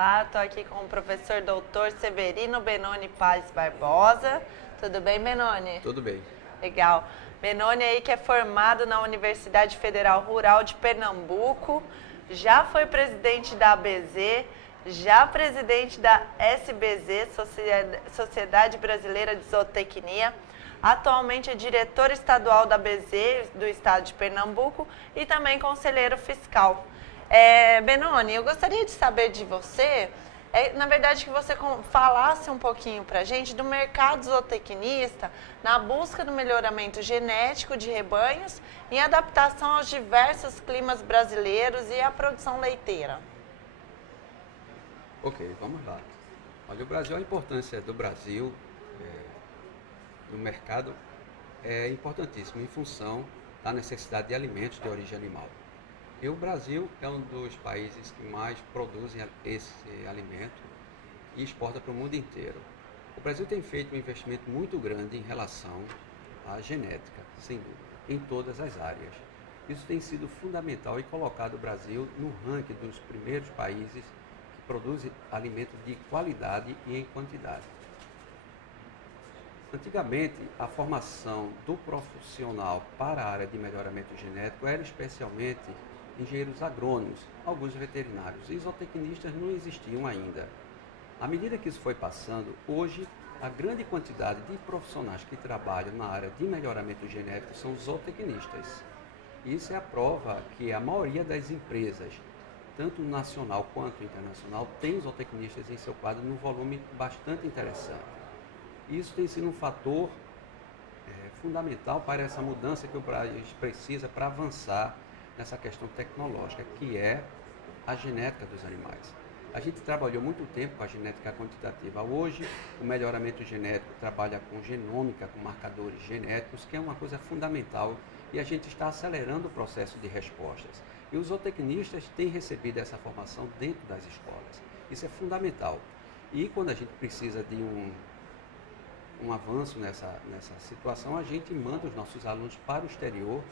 Olá, estou aqui com o professor doutor Severino Benoni Paz Barbosa. Tudo bem, Benoni? Tudo bem. Legal. Benoni aí que é formado na Universidade Federal Rural de Pernambuco, já foi presidente da ABZ, já presidente da SBZ, Sociedade Brasileira de Zootecnia. Atualmente é diretor estadual da ABZ do estado de Pernambuco e também conselheiro fiscal. Benoni, eu gostaria de saber de você, na verdade, que você falasse um pouquinho para a gente do mercado zootecnista na busca do melhoramento genético de rebanhos em adaptação aos diversos climas brasileiros e à produção leiteira. Ok, vamos lá. Olha, o Brasil, a importância do Brasil no mercado é importantíssima em função da necessidade de alimentos de origem animal. E o Brasil é um dos países que mais produzem esse alimento e exporta para o mundo inteiro. O Brasil tem feito um investimento muito grande em relação à genética, sem dúvida, em todas as áreas. Isso tem sido fundamental e colocado o Brasil no ranking dos primeiros países que produzem alimento de qualidade e em quantidade. Antigamente, a formação do profissional para a área de melhoramento genético era especialmente engenheiros agrônomos, alguns veterinários, e zootecnistas não existiam ainda. À medida que isso foi passando, hoje a grande quantidade de profissionais que trabalham na área de melhoramento genético são zootecnistas. Isso é a prova que a maioria das empresas, tanto nacional quanto internacional, tem zootecnistas em seu quadro num volume bastante interessante. Isso tem sido um fator fundamental para essa mudança que o país precisa para avançar nessa questão tecnológica, que é a genética dos animais. A gente trabalhou muito tempo com a genética quantitativa. Hoje, o melhoramento genético trabalha com genômica, com marcadores genéticos, que é uma coisa fundamental, e a gente está acelerando o processo de respostas. E os zootecnistas têm recebido essa formação dentro das escolas. Isso é fundamental. E quando a gente precisa de um avanço nessa situação, a gente manda os nossos alunos para o exterior,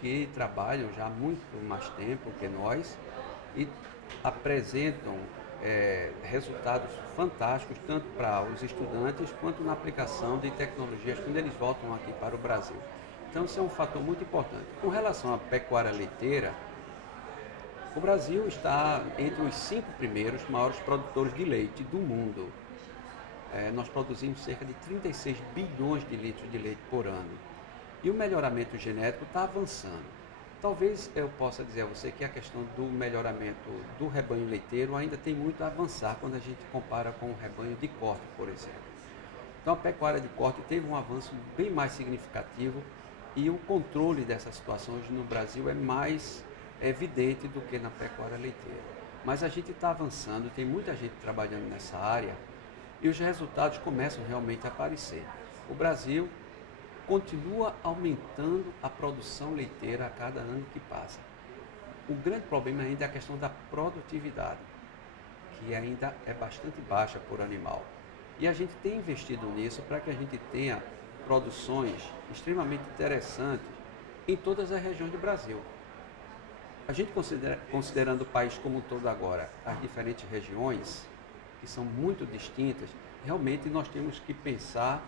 que trabalham já há muito mais tempo que nós e apresentam resultados fantásticos, tanto para os estudantes quanto na aplicação de tecnologias quando eles voltam aqui para o Brasil. Então, isso é um fator muito importante. Com relação à pecuária leiteira, o Brasil está entre os 5 primeiros maiores produtores de leite do mundo. Nós produzimos cerca de 36 bilhões de litros de leite por ano. E o melhoramento genético está avançando. Talvez eu possa dizer a você que a questão do melhoramento do rebanho leiteiro ainda tem muito a avançar quando a gente compara com o rebanho de corte, por exemplo. Então a pecuária de corte teve um avanço bem mais significativo e o controle dessa situação hoje no Brasil é mais evidente do que na pecuária leiteira. Mas a gente está avançando, tem muita gente trabalhando nessa área e os resultados começam realmente a aparecer. O Brasil continua aumentando a produção leiteira a cada ano que passa. O grande problema ainda é a questão da produtividade, que ainda é bastante baixa por animal. E a gente tem investido nisso para que a gente tenha produções extremamente interessantes em todas as regiões do Brasil. A gente considerando o país como um todo agora, as diferentes regiões, que são muito distintas, realmente nós temos que pensar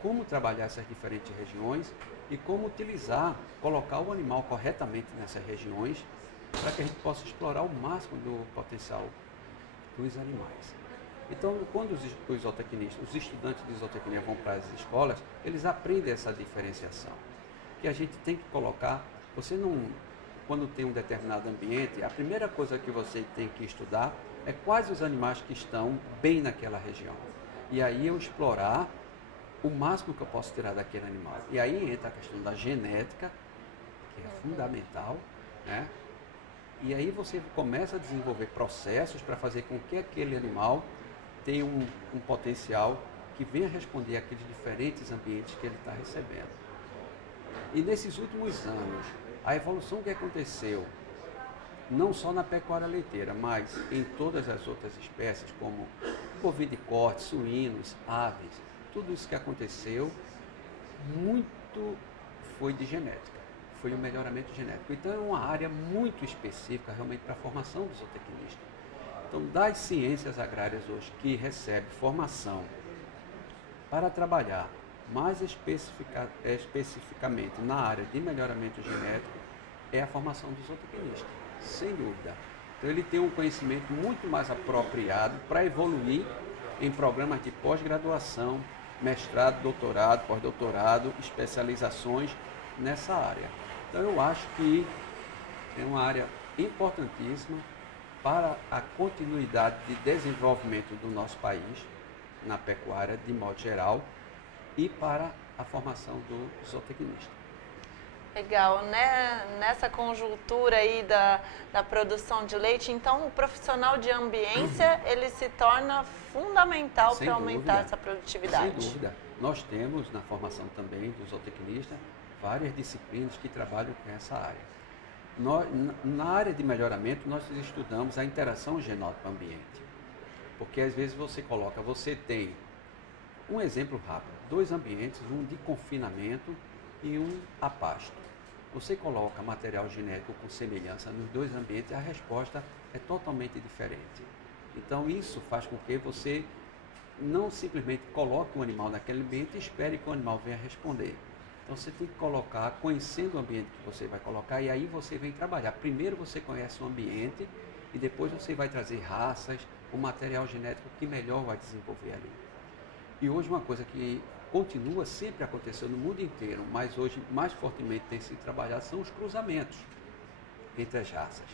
como trabalhar essas diferentes regiões e como utilizar, colocar o animal corretamente nessas regiões para que a gente possa explorar o máximo do potencial dos animais. Então, quando os zootecnistas, os estudantes de zootecnia vão para as escolas, eles aprendem essa diferenciação, que a gente tem que colocar. Você não, quando tem um determinado ambiente, a primeira coisa que você tem que estudar é quais os animais que estão bem naquela região. E aí eu explorar o máximo que eu posso tirar daquele animal. E aí entra a questão da genética, que é fundamental, né? E aí você começa a desenvolver processos para fazer com que aquele animal tenha um potencial que venha responder àqueles diferentes ambientes que ele está recebendo. E nesses últimos anos, a evolução que aconteceu, não só na pecuária leiteira, mas em todas as outras espécies, como bovino de corte, suínos, aves, tudo isso que aconteceu, muito foi de genética, foi o melhoramento genético. Então é uma área muito específica realmente para a formação do zootecnista. Então, das ciências agrárias hoje que recebe formação para trabalhar mais especificamente na área de melhoramento genético, é a formação do zootecnista, sem dúvida. Então, ele tem um conhecimento muito mais apropriado para evoluir em programas de pós-graduação, mestrado, doutorado, pós-doutorado, especializações nessa área. Então, eu acho que é uma área importantíssima para a continuidade de desenvolvimento do nosso país, na pecuária de modo geral, e para a formação do zootecnista. Legal, né? Nessa conjuntura aí da produção de leite, então o profissional de ambiência, ele se torna fundamental para aumentar essa produtividade. Sem dúvida. Nós temos na formação também do zootecnista várias disciplinas que trabalham com essa área. Na área de melhoramento, nós estudamos a interação genótipo-ambiente. Porque às vezes você tem, um exemplo rápido, 2 ambientes, um de confinamento e um a pasto. Você coloca material genético com semelhança nos 2 ambientes, a resposta é totalmente diferente. Então isso faz com que você não simplesmente coloque um animal naquele ambiente e espere que o animal venha responder. Então você tem que colocar, conhecendo o ambiente que você vai colocar, e aí você vem trabalhar. Primeiro você conhece o ambiente e depois você vai trazer raças, o material genético que melhor vai desenvolver ali. E hoje uma coisa que continua sempre acontecendo no mundo inteiro, mas hoje mais fortemente tem sido trabalhado, são os cruzamentos entre as raças,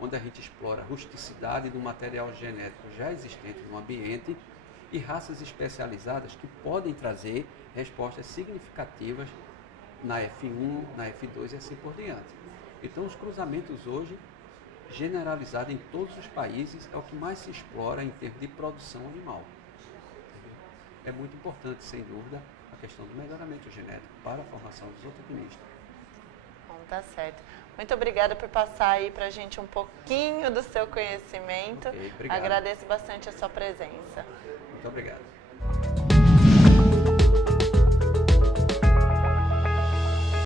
onde a gente explora a rusticidade do material genético já existente no ambiente e raças especializadas que podem trazer respostas significativas na F1, na F2 e assim por diante. Então os cruzamentos hoje, generalizado em todos os países, é o que mais se explora em termos de produção animal. É muito importante, sem dúvida, a questão do melhoramento genético para a formação dos zootecnistas. Bom, tá certo. Muito obrigada por passar aí para a gente um pouquinho do seu conhecimento. Okay, obrigado. Agradeço bastante a sua presença. Muito obrigado.